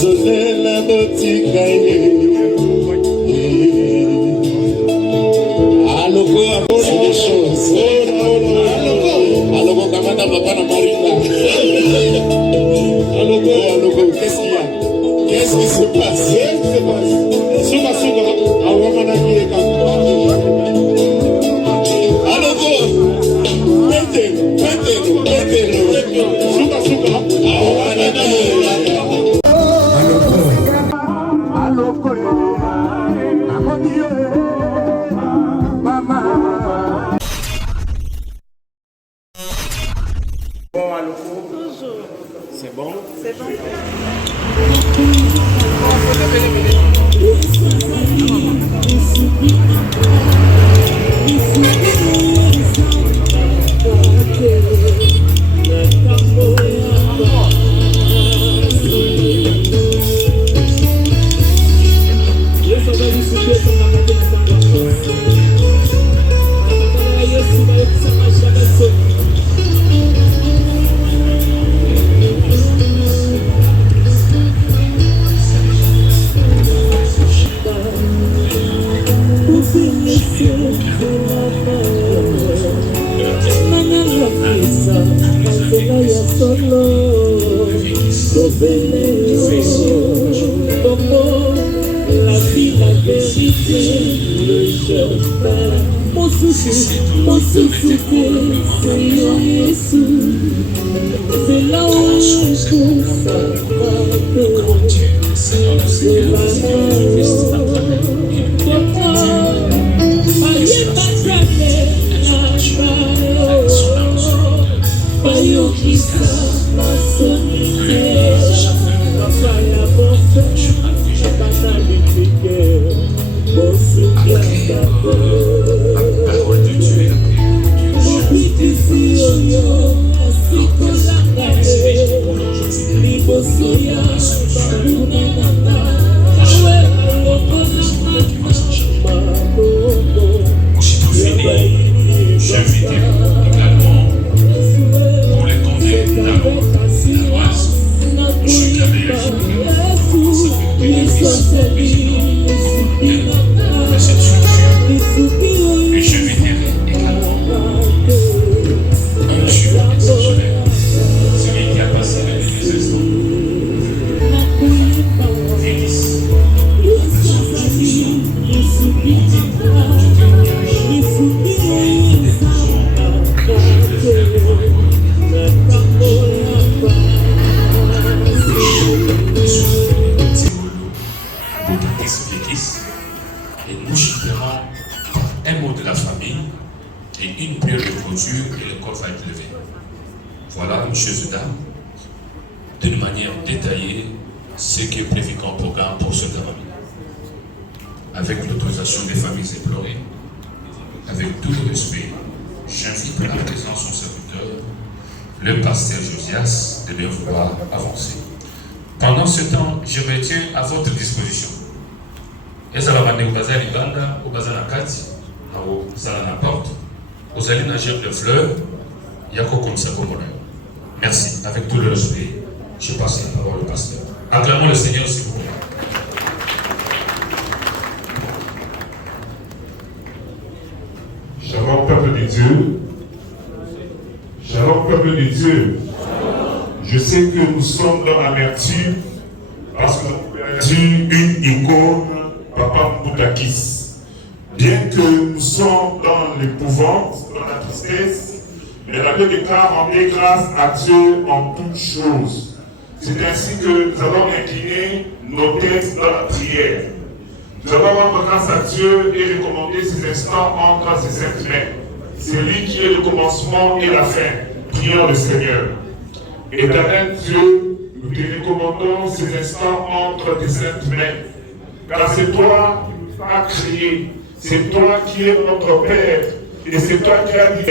Désolé la boutique Aloko c'est des choses. Aloko kamata papa na Marina. Aloko, qu'est-ce qu'il y a? Qu'est-ce qui se passe? Suga awamana kieka. Aloko, pétez-nous. Suga awamana kieka. Aloko, mama. Bon, Aloko. Toujours. C'est bon? C'est bon. Mon souci, Seigneur Jésus, c'est là où je trouve ça. C'est la et nous chiffrerons un mot de la famille et une prière de clôture et le corps va être levé. Voilà, messieurs et dames, d'une manière détaillée, ce qui est prévu comme programme pour cette année. Avec l'autorisation des familles éplorées, avec tout le respect, j'invite à la présence son serviteur, le pasteur Josias, de bien vouloir avancer. Pendant ce temps, je me tiens à votre disposition. Eza la bande obaza libanda, obaza na kati, na obaza na porte, ozali na gerbe de fleurs, yako komisa komona. Merci. Avec tout le respect, je passe la parole au pasteur. Acclamons le Seigneur s'il vous plaît. Shalom peuple de Dieu. Shalom peuple de Dieu. Je sais que nous sommes dans l'amertume parce que nous avons perdu une icône, Papa Mboutakis. Bien que nous sommes dans l'épouvante, dans la tristesse, mais la Bible déclare rendez grâce à Dieu en toutes choses. C'est ainsi que nous allons incliner nos têtes dans la prière. Nous allons rendre grâce à Dieu et recommander ces instants entre ses saintes mains. C'est lui qui est le commencement et la fin. Prions le Seigneur. Éternel Dieu, nous te recommandons ces instants entre tes saintes mains. Car c'est toi qui nous as créés. C'est toi qui es notre Père. Et c'est toi qui as dit.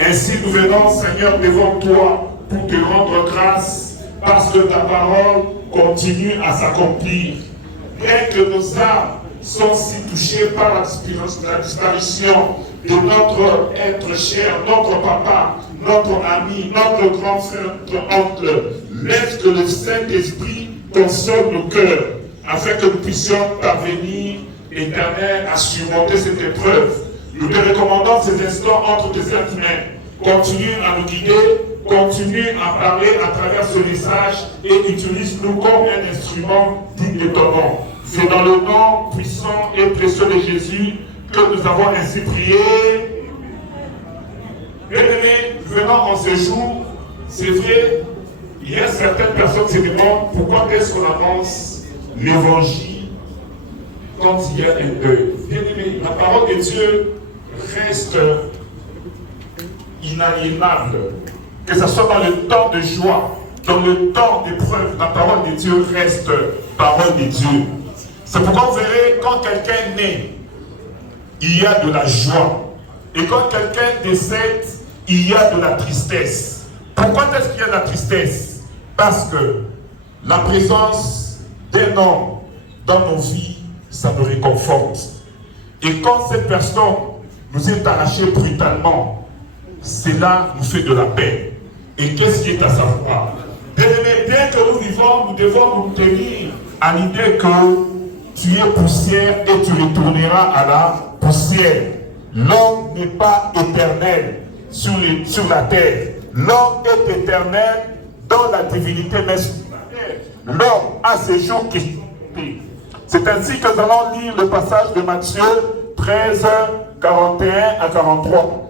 Ainsi nous venons, Seigneur, devant toi pour te rendre grâce parce que ta parole continue à s'accomplir. Bien que nos âmes sont si touchées par la disparition de notre être cher, notre papa, notre ami, notre grand frère, notre oncle, laisse que le Saint-Esprit console nos cœurs, afin que nous puissions parvenir, Éternel, à surmonter cette épreuve. Nous te recommandons ces instants entre tes saintes mains. Continue à nous guider, continue à parler à travers ce message et utilise-nous comme un instrument digne de ton nom. C'est dans le nom puissant et précieux de Jésus que nous avons ainsi prié. Bien-aimés, venant en ce jour, c'est vrai, il y a certaines personnes qui se demandent pourquoi est-ce qu'on annonce l'évangile quand il y a un deuil. Bien-aimés, la parole de Dieu reste inaliénable. Que ce soit dans le temps de joie, dans le temps d'épreuve, la parole de Dieu reste parole de Dieu. C'est pourquoi vous verrez, quand quelqu'un naît, il y a de la joie. Et quand quelqu'un décède, il y a de la tristesse. Pourquoi est-ce qu'il y a de la tristesse? Parce que la présence d'un homme dans nos vies, ça nous réconforte. Et quand cette personne nous est arrachée brutalement, cela nous fait de la paix. Et qu'est-ce qui est à savoir? Bien que nous vivons, nous devons nous tenir à l'idée que tu es poussière et tu retourneras à la poussière. L'homme n'est pas éternel sur la terre. L'homme est éternel dans la divinité, mais sur la terre, l'homme a ses jours qui sont. C'est ainsi que nous allons lire le passage de Matthieu 13, 41 à 43.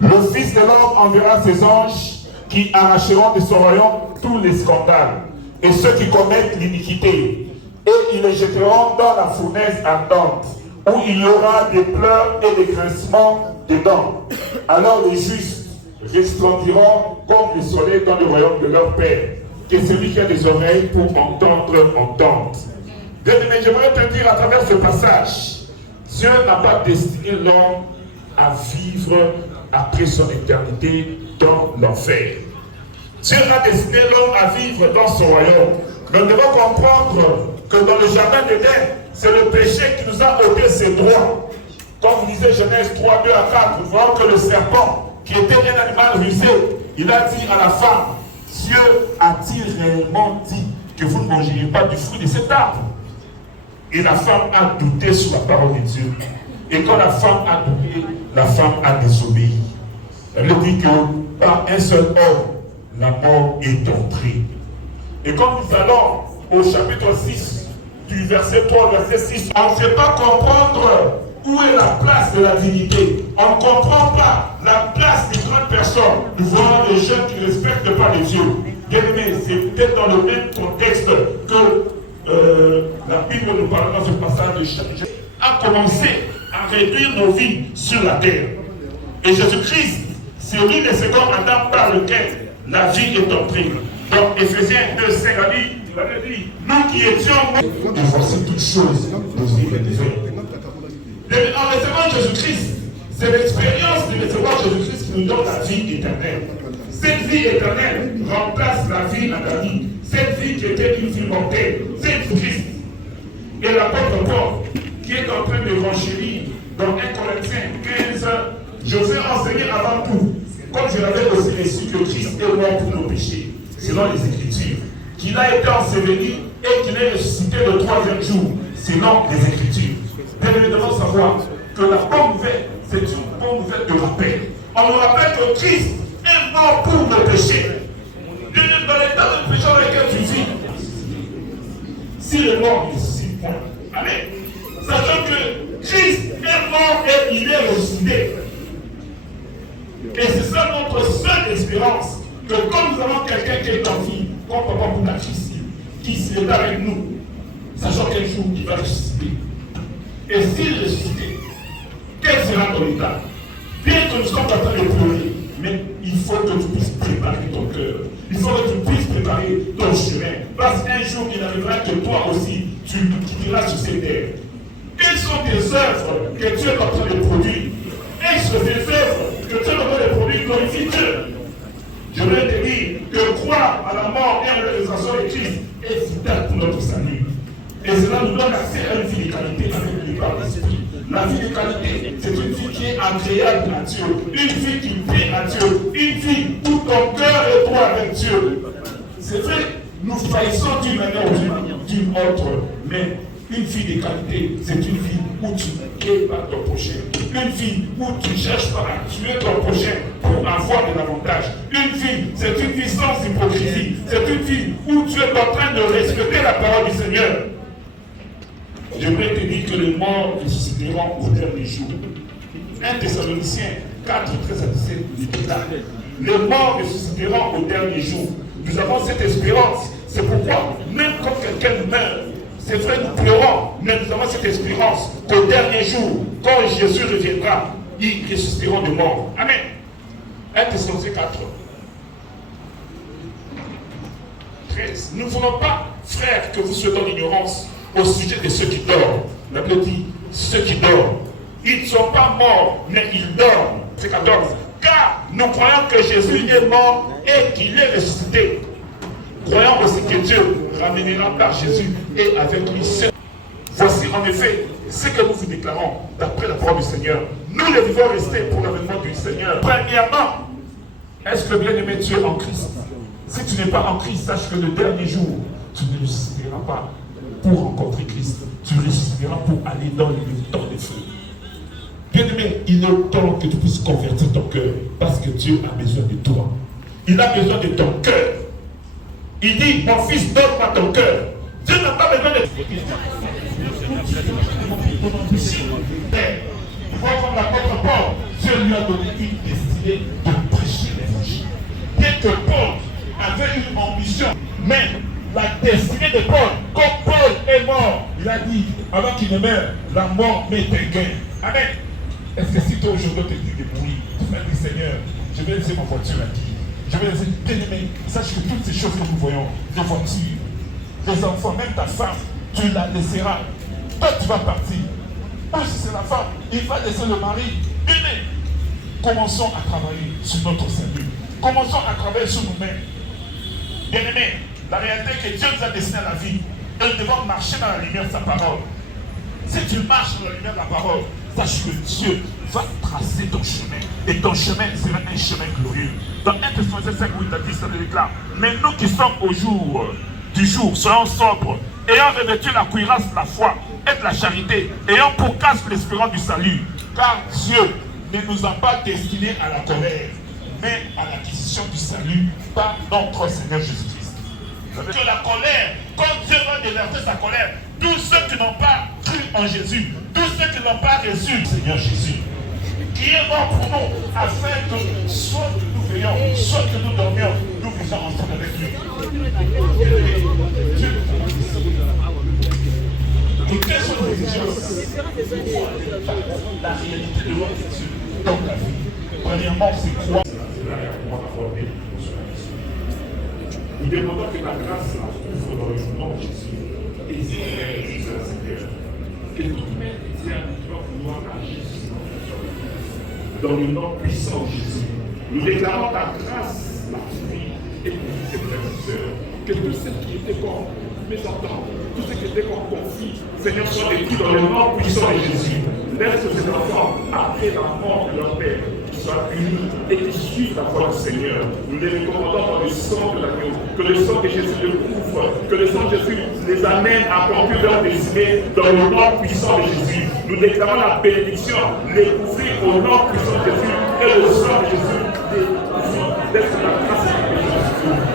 Le Fils de l'homme enverra ses anges qui arracheront de son royaume tous les scandales et ceux qui commettent l'iniquité, et ils les jetteront dans la fournaise ardente, où il y aura des pleurs et des grincements de dents. Alors les justes resplendiront comme le soleil dans le royaume de leur Père. Que celui qui a des oreilles pour entendre, entende. Bien-aimé, j'aimerais te dire à travers ce passage, Dieu n'a pas destiné l'homme à vivre après son éternité dans l'enfer. Dieu a destiné l'homme à vivre dans son royaume. Nous devons comprendre que dans le jardin d'Éden, c'est le péché qui nous a ôté ses droits. Comme vous lisez Genèse 3, 2 à 4, nous voyons que le serpent, qui était un animal rusé, il a dit à la femme, Dieu a-t-il réellement dit que vous ne mangerez pas du fruit de cet arbre? Et la femme a douté sur la parole de Dieu. Et quand la femme a douté, la femme a désobéi. Elle dit que par un seul homme, la mort est entrée. Et quand nous allons au chapitre 6, du verset 3 au verset 6, on ne sait pas comprendre où est la place de la dignité. On ne comprend pas la place des grandes personnes. Nous voyons les jeunes qui ne respectent pas les dieux. Bien aimé, c'est peut-être dans le même contexte que la Bible nous parle dans ce passage de Jésus a commencé à réduire nos vies sur la terre. Et Jésus-Christ, c'est lui le second Adam par lequel la vie est entrée. Donc Éphésiens 2, 5 il avait dit, nous qui étions morts, et voici toutes choses, nous vivons nouvelles. En recevant Jésus-Christ, c'est l'expérience de recevoir Jésus-Christ qui nous donne la vie éternelle. Cette vie éternelle remplace la vie adamique. Cette vie qui était une vie mortelle, c'est Christ. Et l'apôtre Paul, qui est en train de renchérir dans 1 Corinthiens 15, je vais enseigner avant tout, comme je l'avais aussi reçu, que Christ est mort pour nos péchés, selon les Écritures, qu'il a été enseveli et qu'il est ressuscité le 3e jour, selon les Écritures. Nous devons savoir que la bonne nouvelle, c'est une bonne nouvelle de rappel. On nous rappelle que Christ est mort pour nos péchés. Dans l'état de péché dans lequel tu vis, si le mort est ici, point. Amen. Sachant que Christ est mort et il est ressuscité. Et c'est ça notre seule espérance. Que comme nous avons quelqu'un qui est en vie, comme Papa Bouddha Christ, qui est avec nous, sachant qu'un jour il va ressusciter. Et s'il ressuscite, quel sera ton état? Bien que nous sommes en train de pleurer, mais il faut que tu puisses préparer ton cœur. Il faut que tu puisses préparer ton chemin. Parce qu'un jour, il arrivera que toi aussi, tu quitteras sur cette terre. Quelles sont tes œuvres que tu es en train de produire? Est-ce que tes œuvres que tu es en train de produire glorifient Dieu? Je voulais te dire que croire à la mort et à la résurrection de Christ est vital pour notre salut. Et cela nous donne accès à une vie de qualité avec le par l'esprit. La vie de qualité, c'est une vie qui est agréable à Dieu, une vie qui plaît à Dieu, une vie où ton cœur est droit avec Dieu. C'est vrai, nous faillissons d'une manière ou d'une autre, mais une vie de qualité, c'est une vie où tu ne tues pas ton prochain. Une vie où tu ne cherches pas à tuer ton prochain pour avoir de l'avantage. Une vie, c'est une vie sans hypocrisie. C'est une vie où tu es en train de respecter la parole du Seigneur. J'aimerais te dire que les morts ressusciteront au dernier jour. 1 Thessaloniciens 4, 13 à 17 dit là. Les morts ressusciteront au dernier jour. Nous avons cette espérance. C'est pourquoi, même quand quelqu'un meurt, c'est vrai, nous pleurons, mais nous avons cette espérance qu'au dernier jour, quand Jésus reviendra, ils ressusciteront de mort. Amen. 1 Thessaloniciens 4. 13. Nous ne voulons pas, frères, que vous soyez dans l'ignorance au sujet de ceux qui dorment. La Bible dit, ceux qui dorment. Ils ne sont pas morts, mais ils dorment. C'est 14. Car nous croyons que Jésus est mort et qu'il est ressuscité. Croyons aussi que Dieu ramènera par Jésus et avec lui seul. Voici en effet ce que nous vous déclarons d'après la parole du Seigneur. Nous devons rester pour l'avènement du Seigneur. Premièrement, est-ce que le bien-aimé tu es en Christ? Si tu n'es pas en Christ, sache que le dernier jour, tu ne ressusciteras pas pour rencontrer Christ. Tu ressusciteras pour aller dans le temps des feux. Bien-aimé, il est temps que tu puisses convertir ton cœur parce que Dieu a besoin de toi. Il a besoin de ton cœur. Il dit, mon fils, donne-moi ton cœur. Dieu n'a pas besoin de... Comme l'apôtre Paul, Dieu lui a donné une destinée de prêcher l'évangile. Bien que Paul avait une ambition, mais la destinée de Paul, quand Paul est mort, il a dit, avant qu'il ne meure, la mort m'est un gain. Amen. Est-ce que si toi aujourd'hui tu te dis de bruit, tu vas dire, Seigneur, je vais laisser ma voiture aquí. Je vais laisser, bien aimé, sache que toutes ces choses que nous voyons, les voitures, les enfants, même ta femme, tu la laisseras. Toi, tu vas partir. Ah, si c'est la femme, il va laisser le mari. Bien aimé, commençons à travailler sur notre salut. Commençons à travailler sur nous-mêmes. Bien aimé, la réalité est que Dieu nous a destiné à la vie. Et nous devons marcher dans la lumière de sa parole. Si tu marches dans la lumière de la parole, sache que Dieu va tracer ton chemin. Et ton chemin sera un chemin glorieux. Dans 1 Thessaloniciens 5, 8 à 10, ça le déclare. Mais nous qui sommes au jour du jour, soyons sobres, ayant revêtu la cuirasse de la foi et de la charité, ayant pour casque l'espérance du salut. Car Dieu ne nous a pas destinés à la colère, mais à l'acquisition du salut par notre Seigneur Jésus-Christ. Que la colère, quand Dieu va déverser sa colère, tous ceux qui n'ont pas cru en Jésus, tous ceux qui n'ont pas reçu le Seigneur Jésus, qui est mort pour nous, afin que soit que nous veillons, soit que nous dormions, nous puissions ensemble avec lui. Dieu et quelles sont les exigences la réalité de l'homme de Dieu dans la vie? Premièrement, c'est croire. Nous demandons que la grâce ouvre dans le nom de Jésus. Et c'est le Seigneur. Que toute main étienne doit pouvoir agir dans le nom puissant de Jésus. Nous déclarons la grâce, la vie et les frères et sœurs. Que tous ceux qui étaient comme mésentendants, tous ceux qui étaient comme conflits, Seigneur, soient détruits dans le nom puissant de Jésus. Laisse ces enfants, après la mort de leur père, qui soient unis et qui suivent la voie du Seigneur. Nous les recommandons dans le sang de l'agneau. Que le sang de Jésus les couvre, que le sang de Jésus les amène à accomplir leur destinée dans le nom puissant de Jésus. Nous déclarons la bénédiction, les couvrir au nom puissant de Jésus et le sang de Jésus les couvrir. Laisse la grâce de Jésus.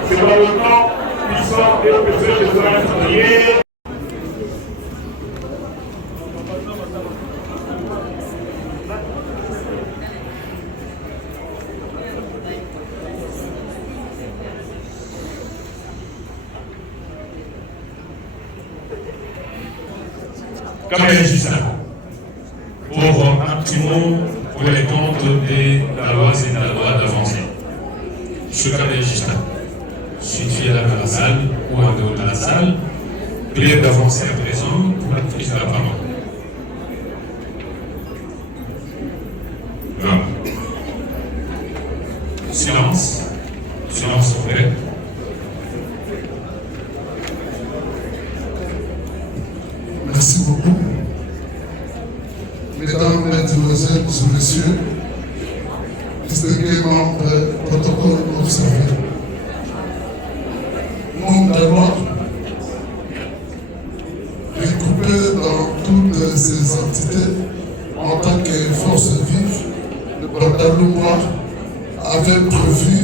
C'est dans le nom puissant et précieux de Jésus. Caméra Justin, pour un petit mot pour les comptes de la loi et de la loi d'avancée. Je Caméra Justin, situé à la salle ou en dehors de la salle, prière d'avancer à présent pour la prise de la parole. Voilà. Silence, silence complet. Merci beaucoup. Mesdames, Mesdemoiselles, Messieurs, distingués membres protocole observé. homme de loi, regroupé dans toutes ces entités en tant que force vive, le Bataloumois avait prévu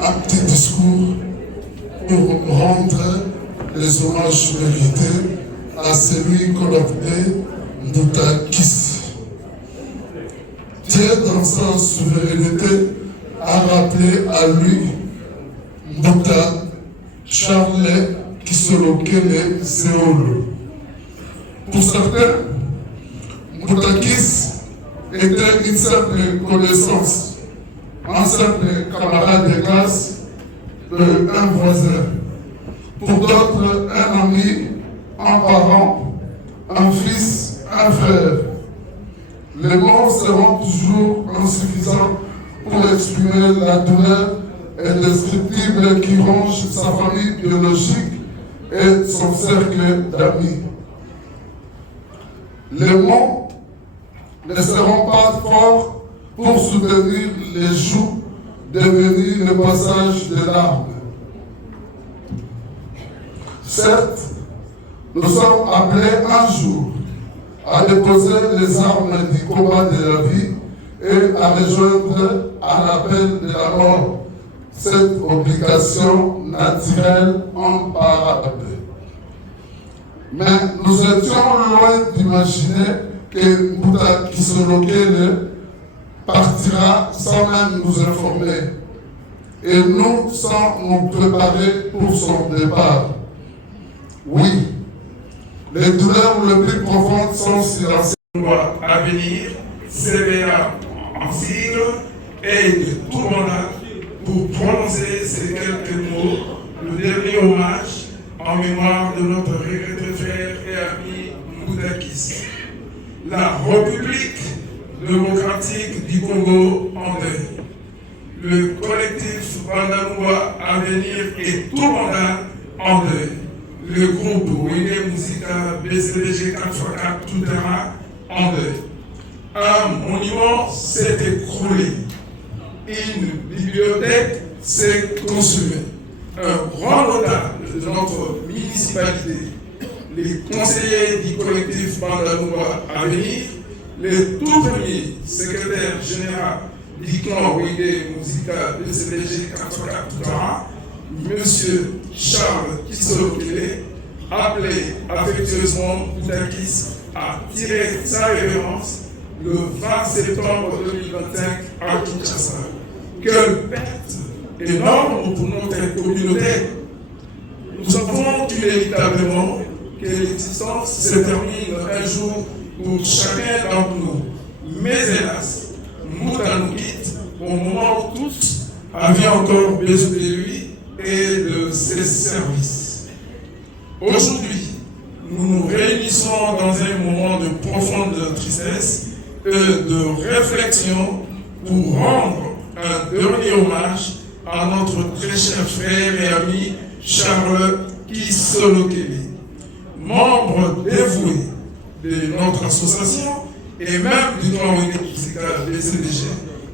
un petit discours pour rendre les hommages mérités à celui qu'on appelait Ndouta Kiss. Dieu, dans sa souveraineté, a rappelé à lui Ndouta Charles Kisolokele Zéolo. Pour certains, Ndouta Kiss était une simple connaissance, un simple camarade de classe, un voisin. Pour d'autres, un ami, un parent, un fils, un frère. Les mots seront toujours insuffisants pour exprimer la douleur indescriptible qui ronge sa famille biologique et son cercle d'amis. Les mots ne seront pas forts pour soutenir les joues devenues le passage de larmes. Certes, nous sommes appelés un jour à déposer les armes du combat de la vie et à rejoindre à l'appel de la mort cette obligation naturelle imparable. Mais nous étions loin d'imaginer que Ndouta Kisolokele partira sans même nous informer et nous sans nous préparer pour son départ. Oui, les douleurs les plus profondes sont silencieuses. À venir s'éveilla en sigle et de tout mon âme pour prononcer ces quelques mots, le dernier hommage en mémoire de notre regretté frère et ami Ndouta Kiss. La République démocratique du Congo en deuil. Le collectif Bandaloua à venir et tout mon âme en deuil. Le groupe Wenge Musica BCDG 4x4 tout terrain en deuil. Un monument s'est écroulé. Une bibliothèque s'est consumée. Un grand notable de notre municipalité, les conseillers du collectif Bandaloua à venir, le tout premier secrétaire général du clan Wenge Musica BCDG 4x4 tout terrain, Monsieur Charles Kisolokele, appelé affectueusement Ndouta Kiss à tirer sa révérence le 20 septembre 2025 à Kinshasa. Quelle perte énorme pour notre communauté. Nous savons inévitablement que l'existence se termine un jour pour chacun d'entre nous. Mais hélas, Ndouta nous quitte au moment où tous avaient encore besoin de lui et de ses services. Aujourd'hui, nous nous réunissons dans un moment de profonde tristesse et de réflexion pour rendre un dernier hommage à notre très cher frère et ami Charles Kisolokele, membre dévoué de notre association et même du clan Wenge Musica BCDG.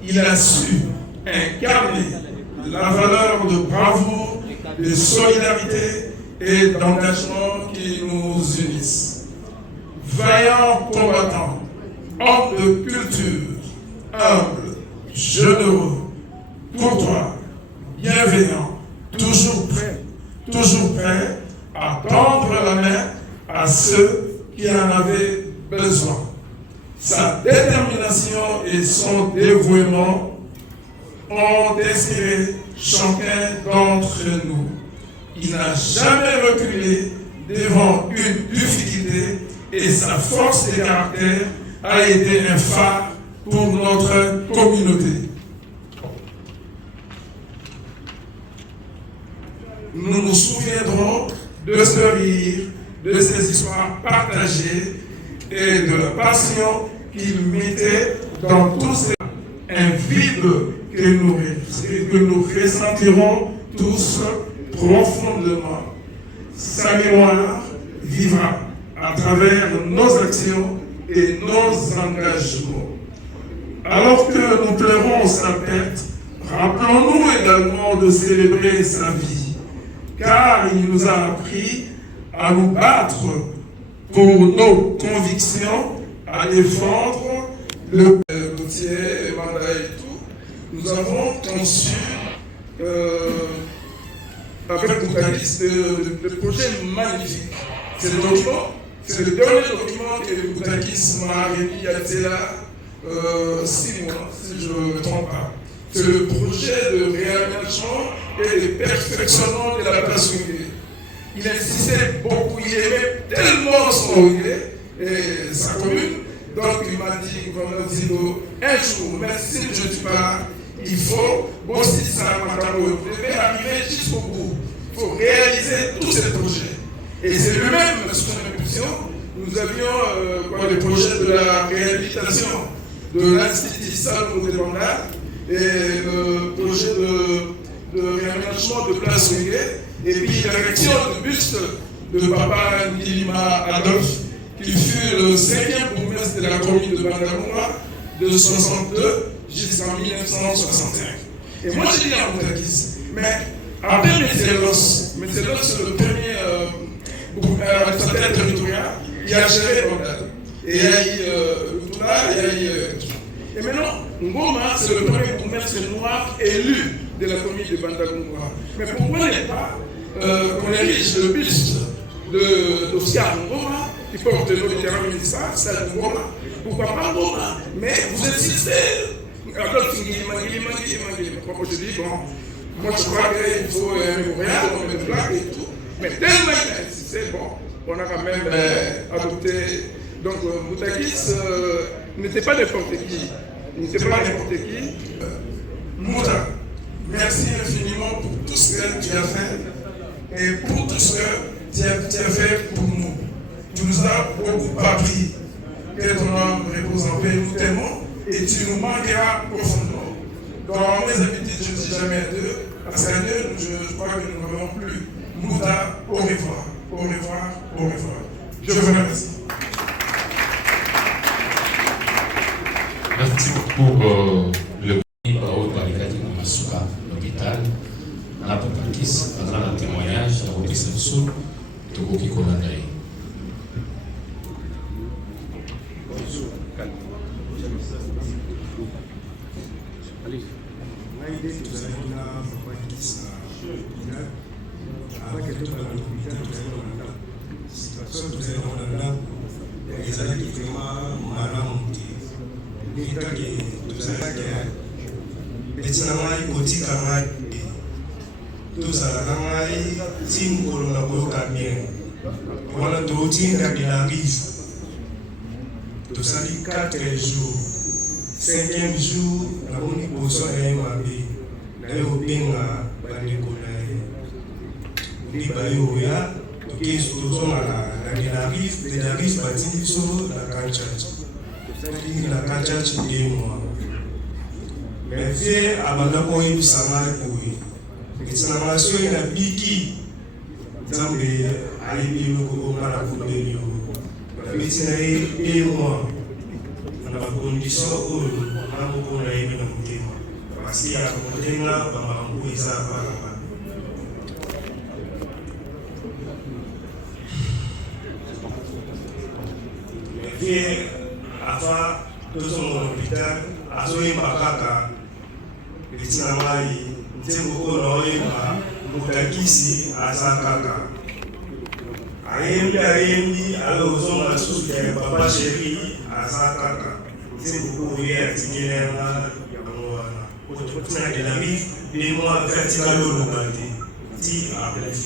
Il a su incarner la valeur de bravoure, de solidarité et d'engagement qui nous unissent. Vaillant combattant, homme de culture, humble, généreux, courtois, bienveillant, toujours prêt à tendre la main à ceux qui en avaient besoin. Sa détermination et son dévouement ont inspiré chacun d'entre nous. Il n'a jamais reculé devant une difficulté et sa force de caractère a été un phare pour notre communauté. Nous nous souviendrons de ce rire, de ces histoires partagées et de la passion qu'il mettait dans tous ces... Un vide que nous ressentirons tous profondément. Sa mémoire vivra à travers nos actions et nos engagements. Alors que nous pleurons sa perte, rappelons-nous également de célébrer sa vie, car il nous a appris à nous battre pour nos convictions, à défendre le routier, mandat et tout. Nous avons conçu avec Moutaquis le projet magnifique. C'est le document, c'est le dernier document que Moutaquis m'a remis il y a 6 mois, si je ne me trompe pas. C'est le projet de réaménagement et de perfectionnement de la place Wingé. Il insistait beaucoup, il aimait tellement son Wingé et sa commune. Donc il m'a dit, gouverneur Zino, un jour, même si je ne dis pas, il faut aussi ça, vous devez arriver jusqu'au bout. Il faut réaliser tous ces projets. Et c'est lui-même, sous son impulsion, nous avions le projet de la réhabilitation de l'Institut Salomon de Banda et le projet de réaménagement de Place Wingé, et puis l'érection du buste de Papa Ndilima Adolphe, qui fut le 5e bourgmestre de la commune de Bandamoura de 1962 jusqu'en 1965. Et moi j'ai dit à Moutaquis, mais après Metzelos, c'est le premier administrateur territorial qui a géré Bandal. Et il y a eu Lutula, il y a eu. Et maintenant, Ngoma, c'est le premier bourgmestre noir élu de la commune de Bandamoura. Mais pourquoi n'est pas qu'on érige le buste d'Oscar Ngoma, qui porte le nom du terrain municipal, c'est Ngoma? Pourquoi pas Ngoma? Mais vous insistez. Adolphe Ngilima. Moi je dis, bon, moi je crois qu'il faut un mémorial, on met une plaque et tout. Mais tellement il a insisté, bon, on a quand même adopté. Donc Moutaquis n'était pas n'importe qui. Mouta, merci infiniment pour tout ce que tu as fait et pour tout ce que tu as fait pour nous. Tu nous as beaucoup appris. Que ton âme repose en paix, nous t'aimons et tu nous manqueras profondément. Dans mes habitudes, je ne dis jamais à Dieu, parce qu'à Dieu, je crois que nous ne verrons plus. Mouta, au revoir, au revoir, au revoir. Je vous remercie. Merci pour le Barreau de Barricade de Masuka, l'hôpital. On a Moutaquis, on a un témoignage, on a repris ce sous, Togoki Kolandaï. Tout ça dit 4 jours. 5e jour, la moni boso est mabe. D'ailleurs, benga bandeko na ni bayoya. Donc ils sont la de la rive bâtie sur la canchach. C'est-à-dire la canchach de moi. Mais fait abanda ko yi sama ko yi. Examination na biki. Zambe ali bi ko mara ko de yo. Médecine et moi, on a condition où on a beaucoup de temps. Parce qu'il y a beaucoup de temps, on a ça par mais avant tout son hôpital, à ce moment-là, médecine c'est beaucoup de Moutaquis à Sakaka. Ayembi, alors aux hommes, papa chéri, à Sakaka. C'est beaucoup de tigres, pour tout de la vie, des mois vertical au Lombardi. Dit à bref.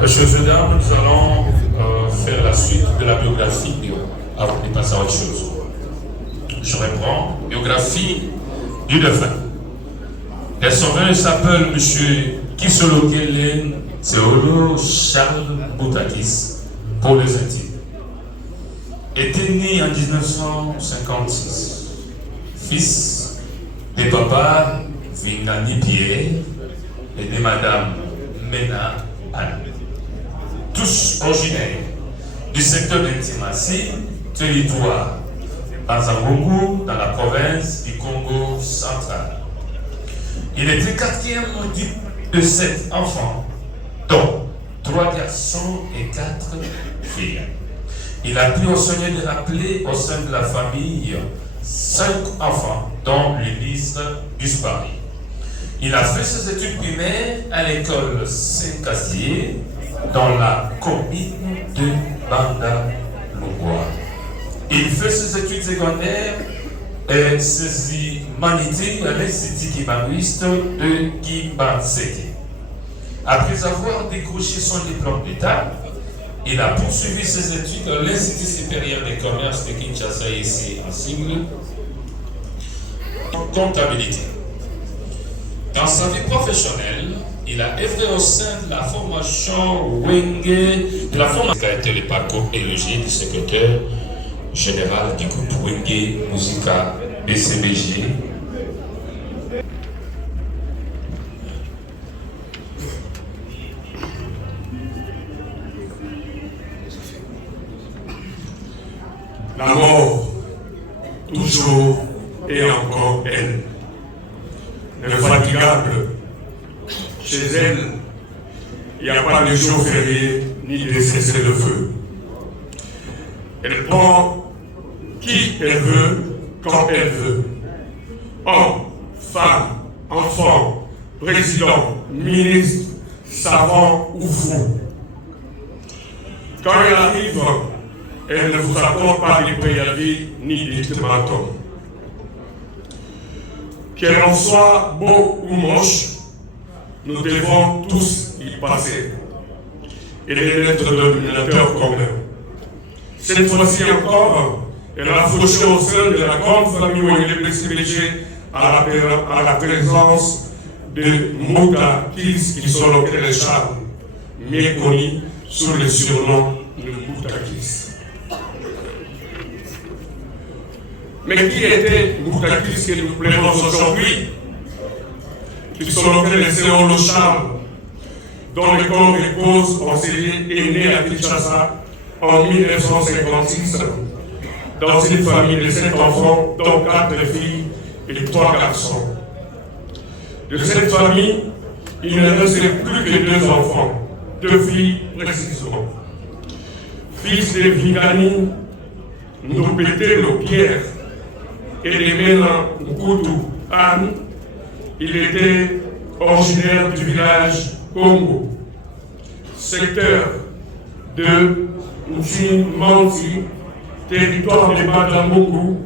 Messieurs et dames, nous allons faire la suite de la biographie avant de passer à autre chose. Je reprends, biographie du défunt. Le sauveur s'appelle M. Kisolo Kelen Théolo Charles Boutakis pour les intimes. Était né en 1956, fils de papa Vingani Pierre et de madame Mena Anne. Tous originaires du secteur d'Intimatie, territoire Banzangongo, dans la province du Congo central. Il était quatrième de 7 enfants, dont 3 garçons et 4 filles. Il a pu au Seigneur de rappeler au sein de la famille 5 enfants, dont l'Élise Guspari. Il a fait ses études primaires à l'école Saint-Cassier, dans la commune de Banda-Lungwa. Il fait ses études secondaires et ses humanités à l'Institut kibanguiste de Kibanseke. Après avoir décroché son diplôme d'État, il a poursuivi ses études à l'Institut supérieur des commerces de Kinshasa, ici en sigle, en comptabilité. Dans sa vie professionnelle, il a œuvré au sein de la formation Wenge, de la formation qui a été le parcours élogié du secrétaire général du groupe Wenge Musica BCBG. La mort, toujours et encore elle. Infatigable. Chez elle, il n'y a pas de jour férié ni de cessez-le-feu. Elle prend qui elle veut, quand elle veut. Homme, femme, enfant, président, ministre, savant ou fou. Quand elle arrive, elle ne vous accorde pas de préavis ni d'ultimatum. Qu'elle en soit beau ou moche, nous devons tous y passer. Elle est notre dominateur commun. Cette fois-ci encore, elle a fauché au sein de la grande famille où il est privilégié à la présence de Mouta Kils Kisolo Charles, mieux connu sous le surnom de Mboutakis. Mais qui était Mboutakis que nous plairons aujourd'hui, qui sont locaux de le charme, dont le corps repose enseigné est né à Kinshasa en 1956, dans une famille de 7 enfants, dont 4 filles et 3 garçons. De cette famille, il ne restait plus que 2 enfants, 2 filles précisément. Fils de Vigani, Ndopetelo Pierre et de Mena Nkutu Anne, il était originaire du village Congo, secteur de Nsimansi, territoire de Badambungu,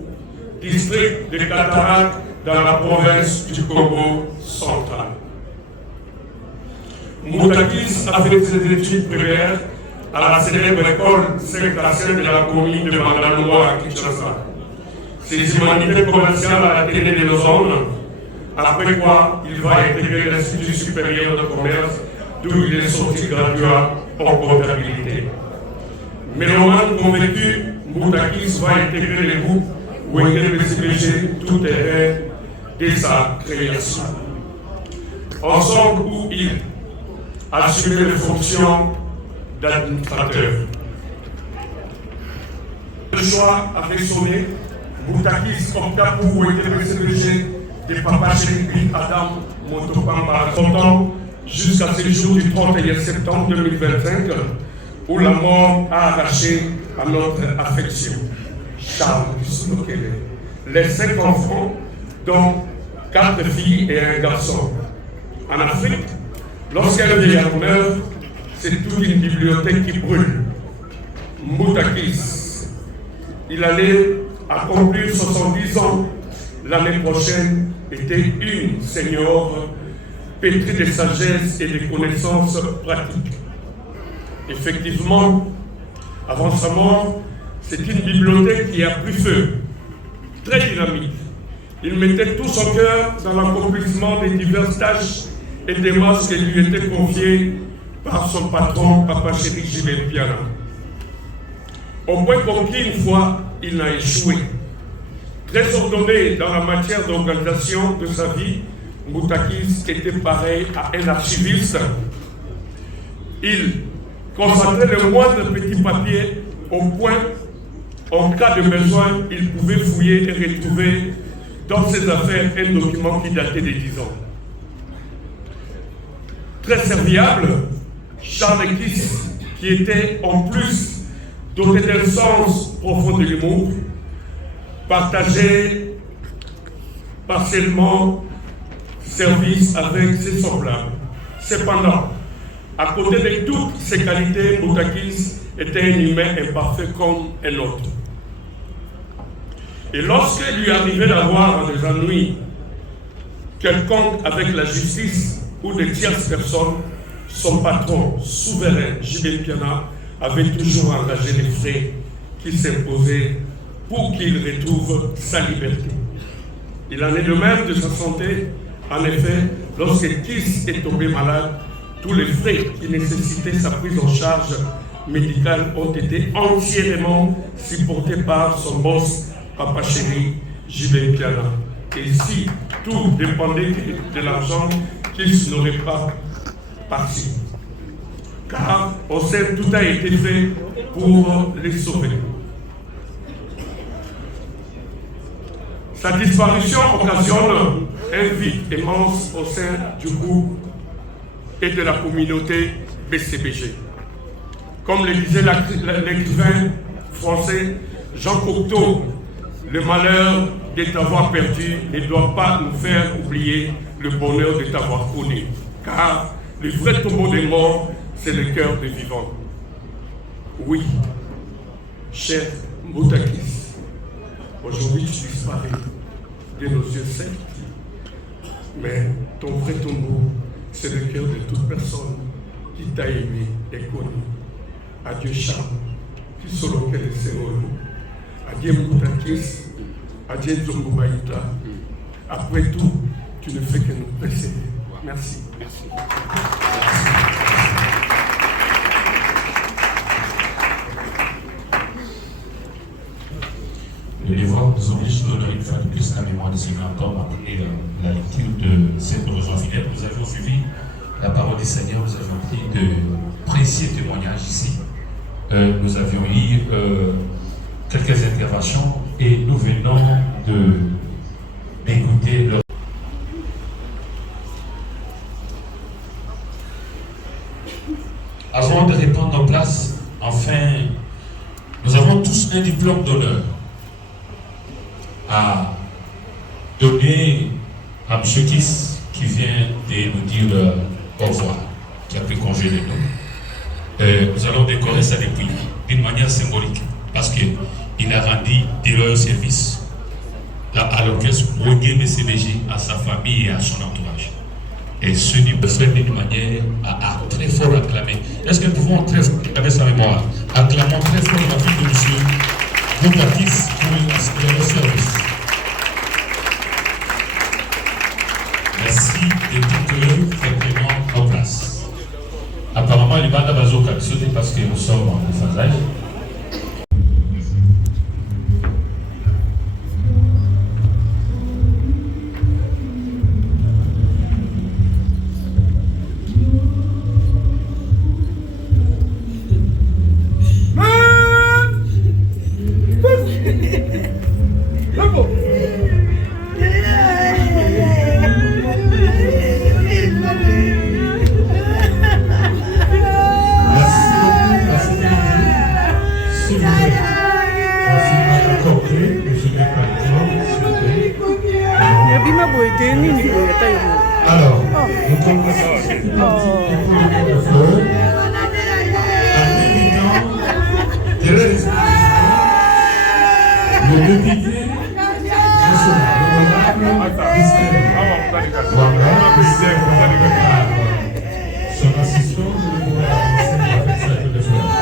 district de Katarak dans la province du Congo central. Mboutakis a fait ses études primaires à la célèbre école Saint-Cassien de la commune de Mandanoua à Kinshasa. Ses humanités commerciales à l'Athénée de Lausanne, après quoi il va intégrer l'Institut supérieur de commerce, d'où il est sorti graduat en comptabilité. Mélomane convaincu, Mboutakis va intégrer les groupes Wengel BCBG tout terrain dès sa création. Ensemble où il assumait les fonctions d'administrateur. Le choix avait sonné, Mboutakis opta pour Wengel BCBG de Papa Chéri Adam Motopamba Kontan jusqu'à ce jour du 31 septembre 2025 où la mort a arraché à notre affection. Charles Soulokele, les 5 enfants, dont 4 filles et un garçon. En Afrique, lorsqu'un vieillard meurt, c'est toute une bibliothèque qui brûle. Mboutakis, il allait accomplir 70 ans l'année prochaine, était une senior pétrie de sagesse et de connaissances pratiques. Effectivement, avant sa mort, c'est une bibliothèque qui a pris feu, très dynamique. Il mettait tout son cœur dans l'accomplissement des diverses tâches et démarches qui lui étaient confiées par son patron, Papa Chéri Gilbert Piana. Au point qu'aucune fois, il n'a échoué. Très ordonné dans la matière d'organisation de sa vie, Mboutakis était pareil à un archiviste. Il concentrait le moindre petit papier au point, en cas de besoin, il pouvait fouiller et retrouver dans ses affaires un document qui datait de 10 ans. Très serviable, Charles Kiss, qui était en plus doté d'un sens profond de l'humour, partageait partiellement service avec ses semblables. Cependant, à côté de toutes ses qualités, Mboutakis était un humain imparfait comme un autre. Et lorsqu'il lui arrivait d'avoir des ennuis quelconques avec la justice ou de tierces personnes, son patron souverain, Gilbert Piana, avait toujours engagé les frais qui s'imposaient pour qu'il retrouve sa liberté. Il en est de même de sa santé. En effet, lorsque Kiss est tombé malade, tous les frais qui nécessitaient sa prise en charge médicale ont été entièrement supportés par son boss, Papa Chéri Gilbert Piana. Et si tout dépendait de l'argent, Kiss n'aurait pas parti. Car au sein, tout a été fait pour les sauver. Sa disparition occasionne un vide immense au sein du groupe et de la communauté BCBG. Comme le disait l'écrivain français Jean Cocteau, le malheur de t'avoir perdu ne doit pas nous faire oublier le bonheur de t'avoir connu. Car le vrai tombeau des morts, c'est le cœur des vivants. Oui, cher Mboutakis, aujourd'hui tu disparais de nos yeux secs, mais ton vrai tombeau, c'est le cœur de toute personne qui t'a aimé et connu. Adieu Charles, qui solo que le Seigneur. Adieu Mboutakis, adieu Zongo Baïta. Après tout, tu ne fais que nous précéder. Merci. Merci. repris de précieux témoignages ici. Nous avions eu quelques interventions et nous venons d'écouter leur... Avant de répondre en place, enfin, nous avons tous un diplôme d'honneur à donner à M. Kiss qui vient de nous dire au revoir, qui a pris congé de nous. Nous allons décorer sa dépouille d'une manière symbolique parce qu'il a rendu de loyaux services à l'orchestre Wenge BCBG, à sa famille et à son entourage. Et ce n'est pas fait d'une manière à très fort acclamer. Est-ce que nous pouvons très fort acclamer sa mémoire? Acclamons très fort la vie de M. Boubakis pour le service. Merci de tout cœur en place. Apparemment, il va à Bazoka, c'est parce que nous sommes en phasage. Alors, nous commençons le député national, son assistant, avec sa de fleurs.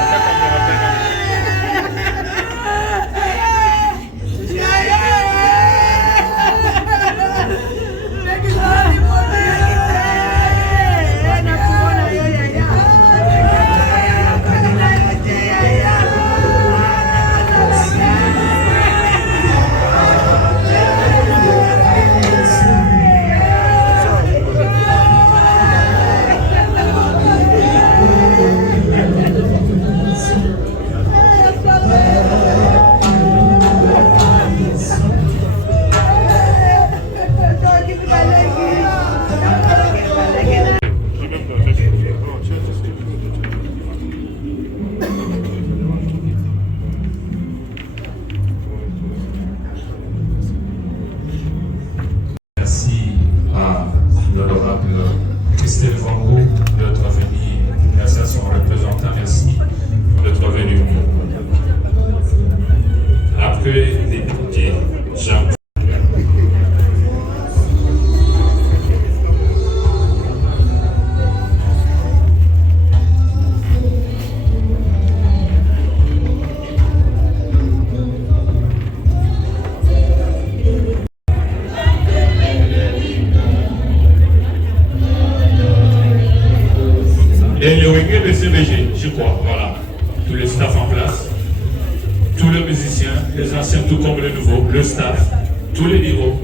Et le Wenge BCBG, je crois, voilà. Tous les staffs en place, tous les musiciens, les anciens tout comme les nouveaux, le staff, tous les niveaux.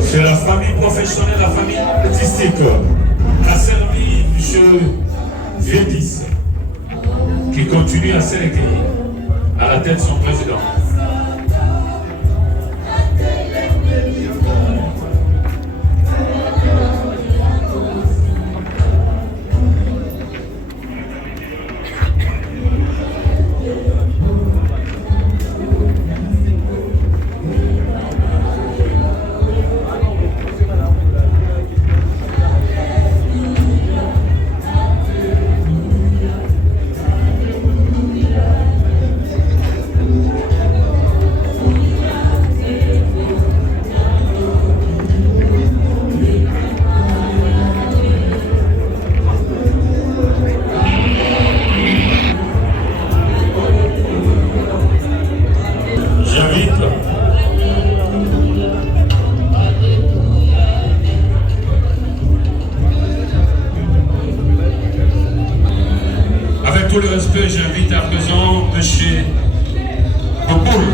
C'est la famille professionnelle, la famille artistique a servi M. Vétis, qui continue à se recueillir à la tête de son président. tout le respect, j'invite à présent M. Boboul,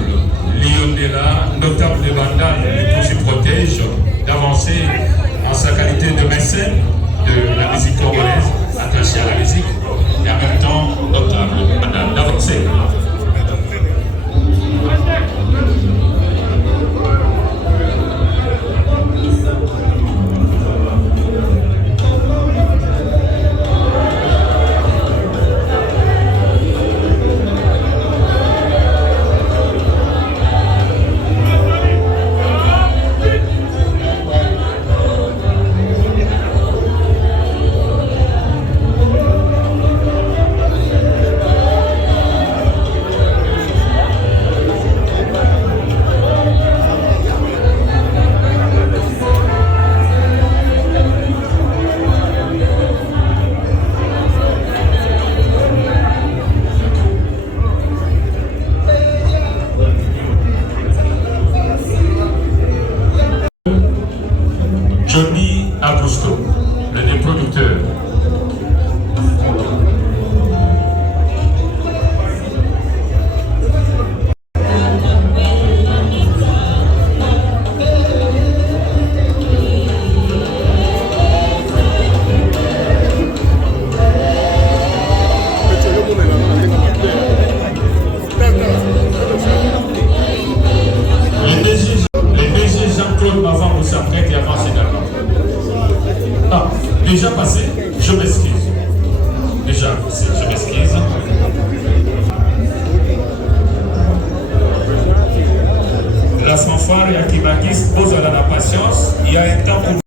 Liondela, notable de Bandal, qui se protège, d'avancer en sa qualité de mécène de la musique congolaise, attaché à la musique, et en même temps notable de Bandal, d'avancer. Johnny Augusto, le producteur. Déjà passé, je m'excuse. Déjà passé, je m'excuse. La fanfare qui Yakibakis pose à la patience. Il y a un temps pour.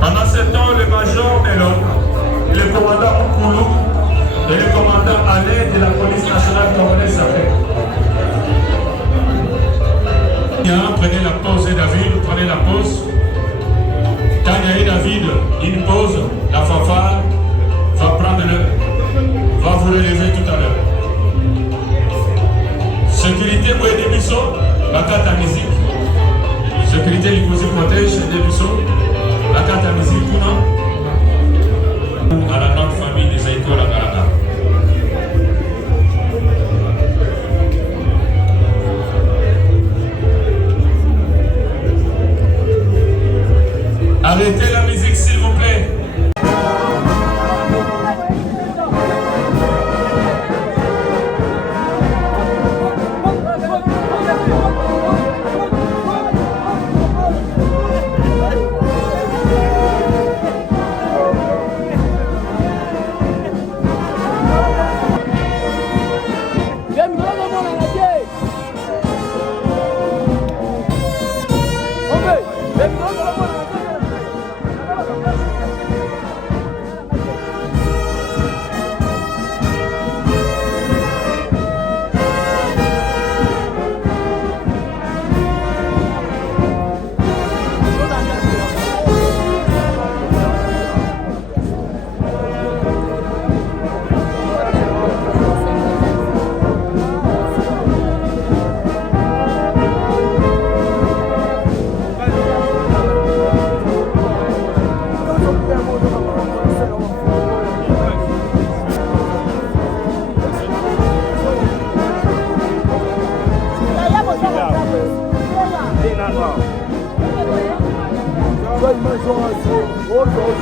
Pendant ce temps, le major Melon, le commandant Moukoulou et le commandant Alain de la police nationale congolaise s'appellent. Prenez la pause, David, prenez la pause. Quand il y a David, une pause, la fanfare va vous relever tout à l'heure. Sécurité pour aider Bissot, la carte à musique. Sécurité, il vous protège, aider Bissot, la carte à musique, tout non. À la grande famille des Aïko, la Garada. Arrêtez la musique, s'il vous plaît.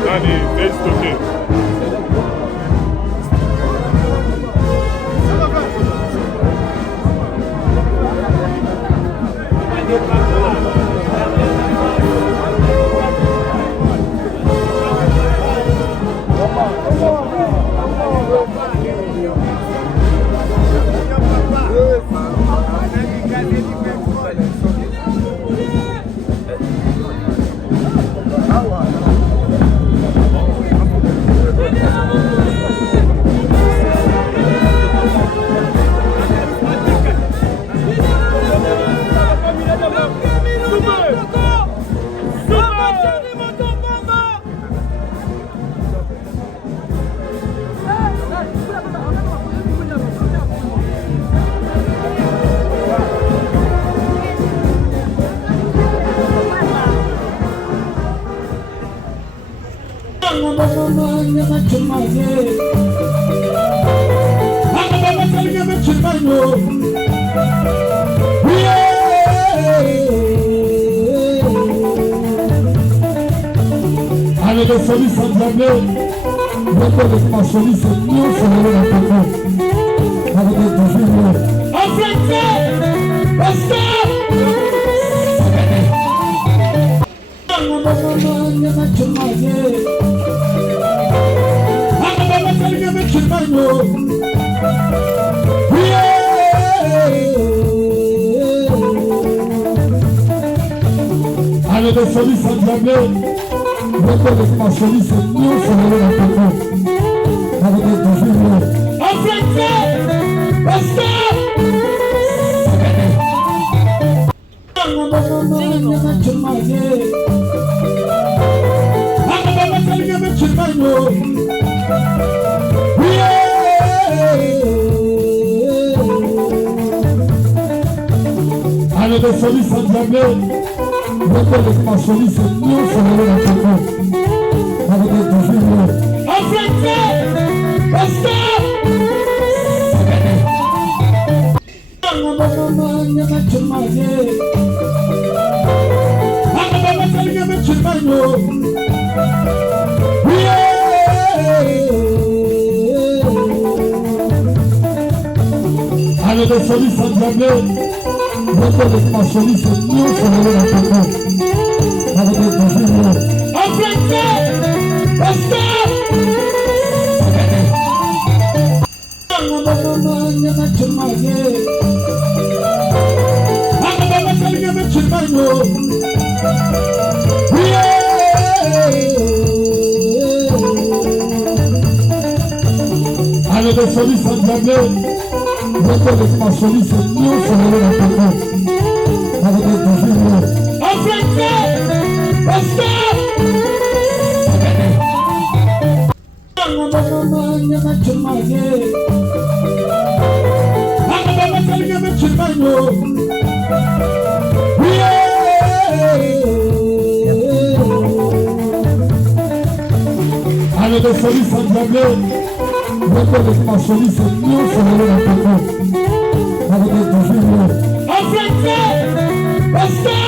Allez, laisse tomber. Allez, le solis sans diable. Votre ma solis, c'est mieux, c'est le Congo. Avec des toujours. En français, basta. Allez, le solis sans diable. Votre ma solis, c'est mieux, c'est le Congo. Avec des toujours. En français, basta. Allez, le solis sans diable. Votre ma solis, c'est mieux, c'est le Congo. Avec des toujours. En français, basta. Allez, le solis sans diable. Votre ma solis, c'est mieux, c'est le Congo. Avec des toujours. En français, basta. Allez, le solis sans diable. Votre ma solis, c'est mieux, c'est le Congo. Avec des toujours. En français, basta. Allez, le solis sans diable. Votre ma solis, c'est mieux, c'est le Congo. Avec des toujours. En français, basta.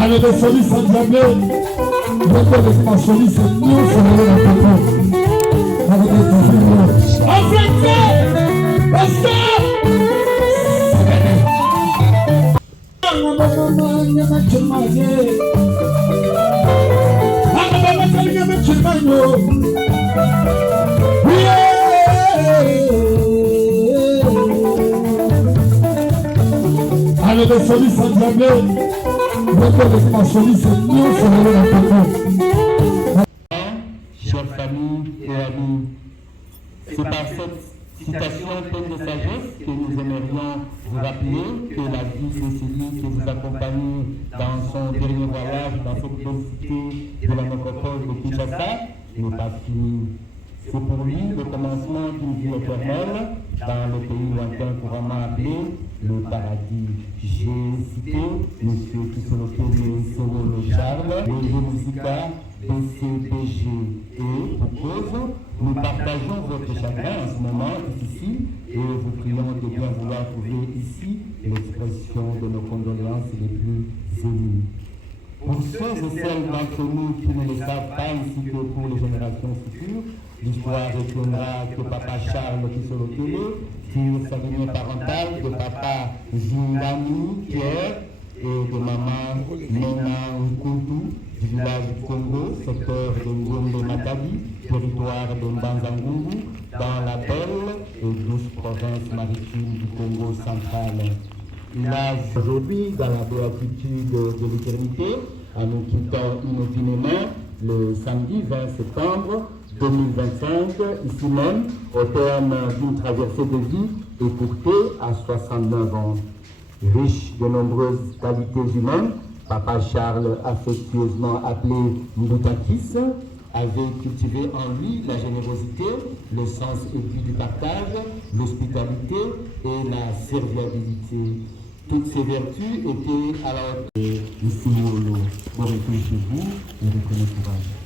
Allez, le solis sans diable. Votre ma solis, c'est mieux, c'est le Congo. Avec des toujours. En français, basta. Allez, le solis sans diable. Votre ma solis, c'est mieux, c'est le Congo. Chers familles et amis, c'est par cette citation pleine de sagesse que nous aimerions vous rappeler que la vie de celui qui vous accompagne dans son dernier voyage dans cette belle cité de la métropole de Kinshasa n'est pas fini. C'est pour lui le commencement d'une vie éternelle dans le pays lointain couramment appelé le paradis. J'ai cité M. Kisolotomi Solo Charles, le Musica BCPG, et pour cause, nous partageons votre chagrin en ce moment ici et vous prions de bien vouloir trouver ici l'expression de nos condoléances les plus émues. Pour ceux et celles d'entre nous qui ne le savent pas, ainsi que pour les générations futures, l'histoire retiendra que papa Charles Kisolotomi tire sa lignée parentale de papa Zingani Pierre et de maman Nena Nkuntu du village du Congo, secteur de Ngombe Matadi, territoire de Mbanzangungu, dans la belle et douce province maritime du Congo central. Il a aujourd'hui, dans la béatitude de l'éternité, en nous quittant inopinément le samedi 20 septembre 2025, ici même, au terme d'une traversée de vie écourtée à 69 ans. Riche de nombreuses qualités humaines, papa Charles, affectueusement appelé Moutakis, avait cultivé en lui la générosité, le sens aigu du partage, l'hospitalité et la serviabilité. Toutes ces vertus étaient à la hauteur de Siolo. Bon retour chez vous et reconnaissez courage.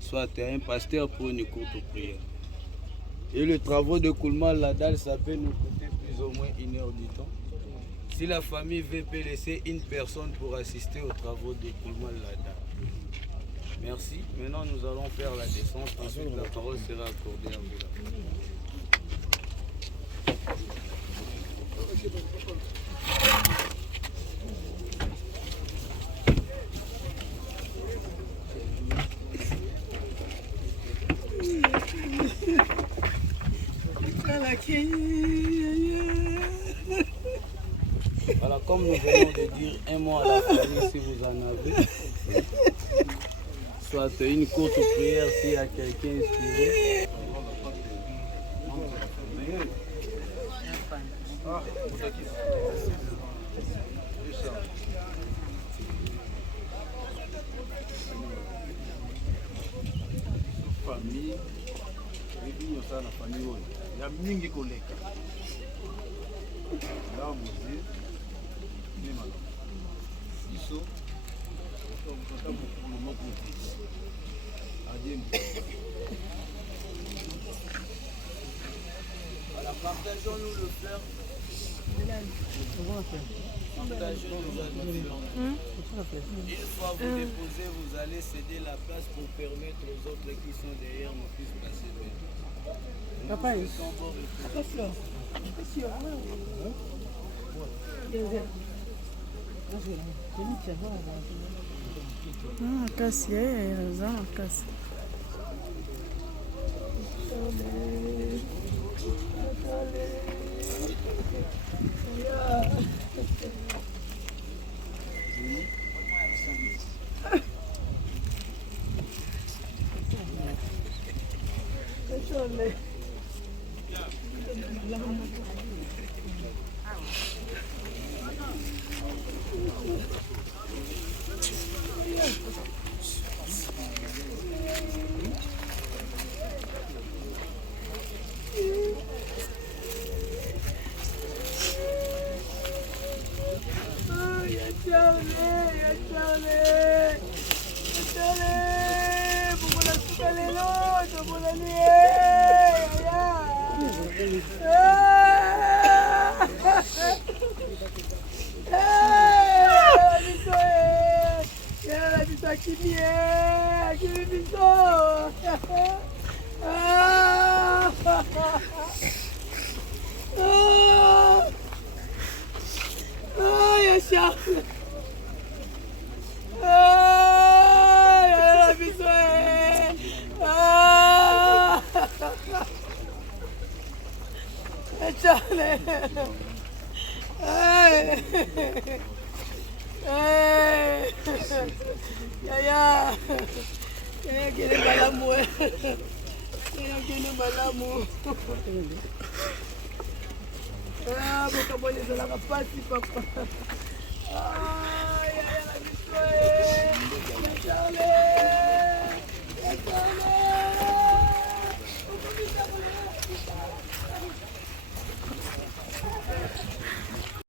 Soit un pasteur pour une courte prière. Et le travaux de coulement, la dalle, ça peut nous coûter plus ou moins 1 heure du temps. Si la famille veut laisser une personne pour assister aux travaux de coulement, la dalle. Merci. Maintenant, nous allons faire la descente. Ensuite, la parole sera accordée à vous. Voilà, comme nous venons de dire un mot à la famille si vous en avez. Soit une courte prière s'il y a quelqu'un inspiré. Famille, sana famille oyo ya mingi koleka la mose ni malo iso tokota mokolo moko adembo. Voilà, partageons-nous le faire. Une fois vous déposez, vous allez céder la place pour permettre aux autres qui sont derrière nous puissent passer devant. Papa, Papa.